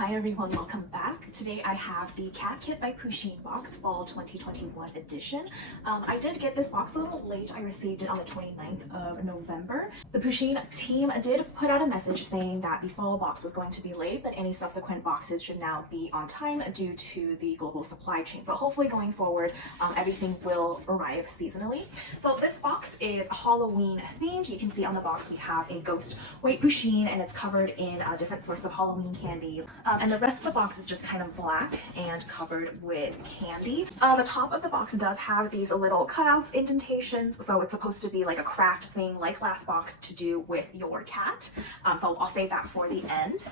Hi everyone, welcome back. Today I have the Cat Kit by Pusheen box, Fall 2021 edition. I did get this box a little late. I received it on the 29th of November. The Pusheen team did put out a message saying that the fall box was going to be late, but any subsequent boxes should now be on time due to the global supply chain. So hopefully going forward, everything will arrive seasonally. So this box is Halloween themed. You can see on the box we have a ghost white Pusheen and it's covered in different sorts of Halloween candy. And the rest of the box is just kind of black and covered with candy. The top of the box does have these little cutouts, indentations, so it's supposed to be like a craft thing like last box to do with your cat. So I'll save that for the end.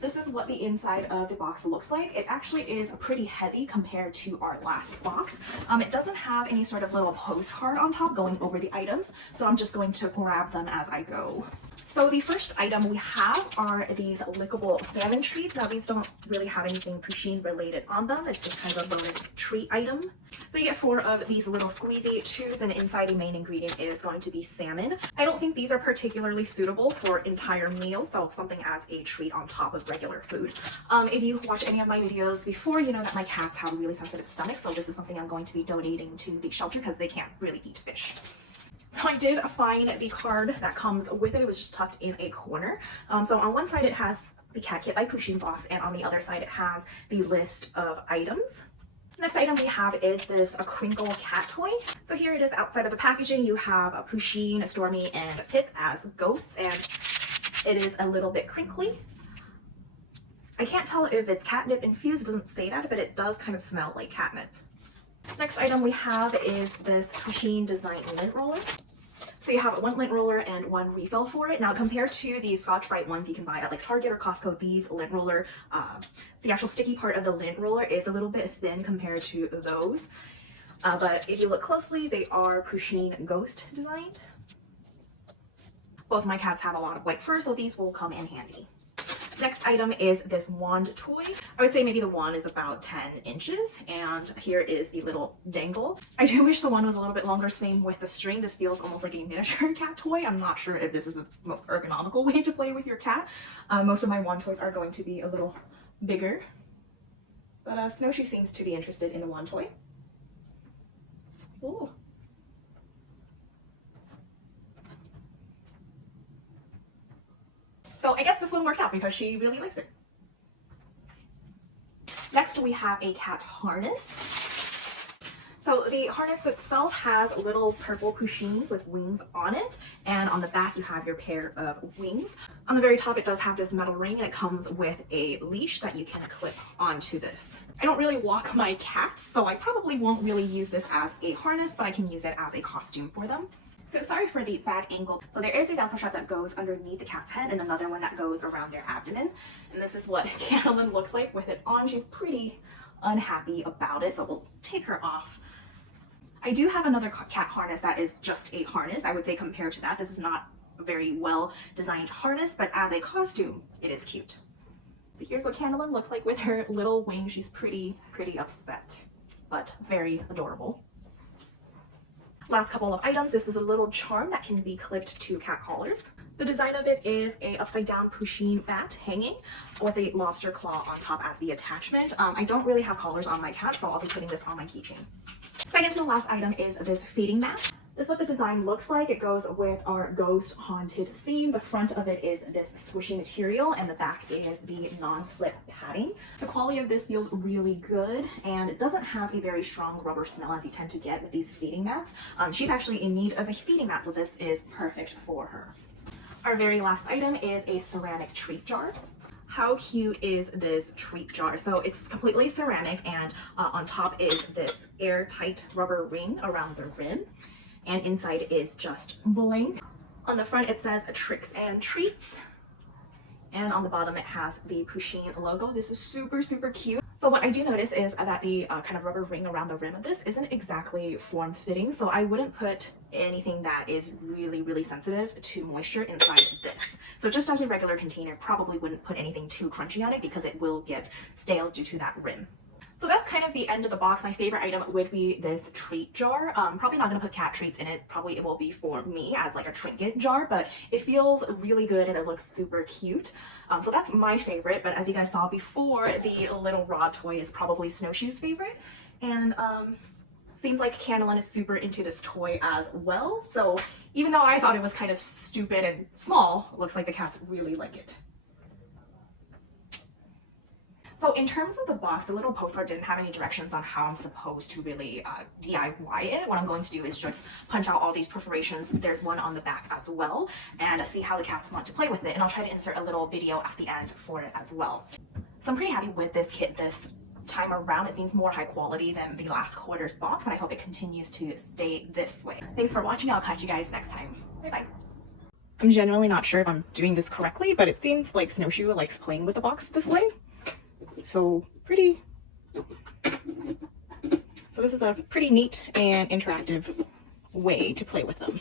This is what the inside of the box looks like. It actually is pretty heavy compared to our last box. It doesn't have any sort of little postcard on top going over the items, so I'm just going to grab them as I go. So the first item we have are these Lickable salmon treats. Now these don't really have anything Pusheen related on them. It's just kind of a bonus treat item. So you get 4 of these little squeezy tubes, and inside the main ingredient is going to be salmon. I don't think these are particularly suitable for entire meals, so something as a treat on top of regular food. If you watch any of my videos before, you know that my cats have really sensitive stomachs, so this is something I'm going to be donating to the shelter because they can't really eat fish. So I did find the card that comes with it. It was just tucked in a corner. So on one side it has the Cat Kit by Pusheen box, and on the other side it has the list of items. Next item we have is this Crinkle Cat Toy. So here it is outside of the packaging. You have a Pusheen, Stormy, and Pip as ghosts, and it is a little bit crinkly. I can't tell if it's catnip infused. It doesn't say that, but it does kind of smell like catnip. Next item we have is this Pusheen design lint roller. So you have 1 lint roller and 1 refill for it. Now compared to the Scotch-Brite ones you can buy at like Target or Costco, these lint roller, the actual sticky part of the lint roller is a little bit thin compared to those. But if you look closely, they are Pusheen ghost designed. Both my cats have a lot of white fur, so these will come in handy. Next item is this wand toy. I would say maybe the wand is about 10 inches, and here is the little dangle. I do wish the wand was a little bit longer, same with the string. This feels almost like a miniature cat toy. I'm not sure if this is the most ergonomical way to play with your cat. Most of my wand toys are going to be a little bigger, but Snowshoe seems to be interested in the wand toy. Ooh. So I guess this one worked out because she really likes it. Next we have a cat harness. So the harness itself has little purple Pusheens with wings on it, and on the back you have your pair of wings. On the very top it does have this metal ring, and it comes with a leash that you can clip onto this. I don't really walk my cats, so I probably won't really use this as a harness, but I can use it as a costume for them. So sorry for the bad angle. So there is a Velcro strap that goes underneath the cat's head and another one that goes around their abdomen. And this is what Canlyn looks like with it on. She's pretty unhappy about it, so we'll take her off. I do have another cat harness that is just a harness. I would say compared to that, this is not a very well designed harness, but as a costume, it is cute. So here's what Canlyn looks like with her little wing. She's pretty upset, but very adorable. Last couple of items. This is a little charm that can be clipped to cat collars. The design of it is a upside down Pusheen bat hanging with a lobster claw on top as the attachment. I don't really have collars on my cat, so I'll be putting this on my keychain. Second to the last item is this feeding mat. This is what the design looks like. It goes with our ghost haunted theme. The front of it is this squishy material, and the back is the non-slip padding. The quality of this feels really good, and it doesn't have a very strong rubber smell as you tend to get with these feeding mats. She's actually in need of a feeding mat, so this is perfect for her. Our very last item is a ceramic treat jar. How cute is this treat jar? So it's completely ceramic, and on top is this airtight rubber ring around the rim. And inside is just bling. On the front it says tricks and treats, and on the bottom it has the Pusheen logo. This is super cute. So what I do notice is that the kind of rubber ring around the rim of this isn't exactly form-fitting, so I wouldn't put anything that is really sensitive to moisture inside this. So just as a regular container, probably wouldn't put anything too crunchy on it because it will get stale due to that rim. So that's kind of the end of the box. My favorite item would be this treat jar. Probably not gonna put cat treats in it. Probably it will be for me as like a trinket jar, but it feels really good and it looks super cute. So that's my favorite, but as you guys saw before, the little rod toy is probably Snowshoe's favorite. And seems like Canlyn is super into this toy as well. So even though I thought it was kind of stupid and small, it looks like the cats really like it. So in terms of the box, the little postcard didn't have any directions on how I'm supposed to really DIY it. What I'm going to do is just punch out all these perforations. There's one on the back as well, and see how the cats want to play with it. And I'll try to insert a little video at the end for it as well. So I'm pretty happy with this kit this time around. It seems more high quality than the last quarter's box, and I hope it continues to stay this way. Thanks for watching. I'll catch you guys next time. Bye. I'm genuinely not sure if I'm doing this correctly, but it seems like Snowshoe likes playing with the box this way. So pretty. So this is a pretty neat and interactive way to play with them.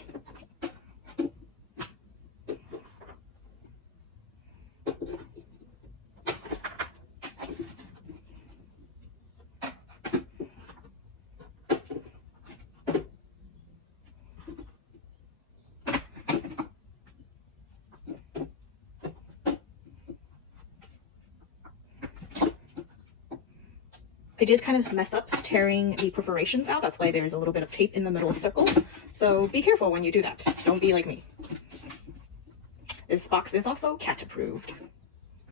I did kind of mess up tearing the perforations out. That's why there's a little bit of tape in the middle circle. So be careful when you do that. Don't be like me. This box is also cat approved.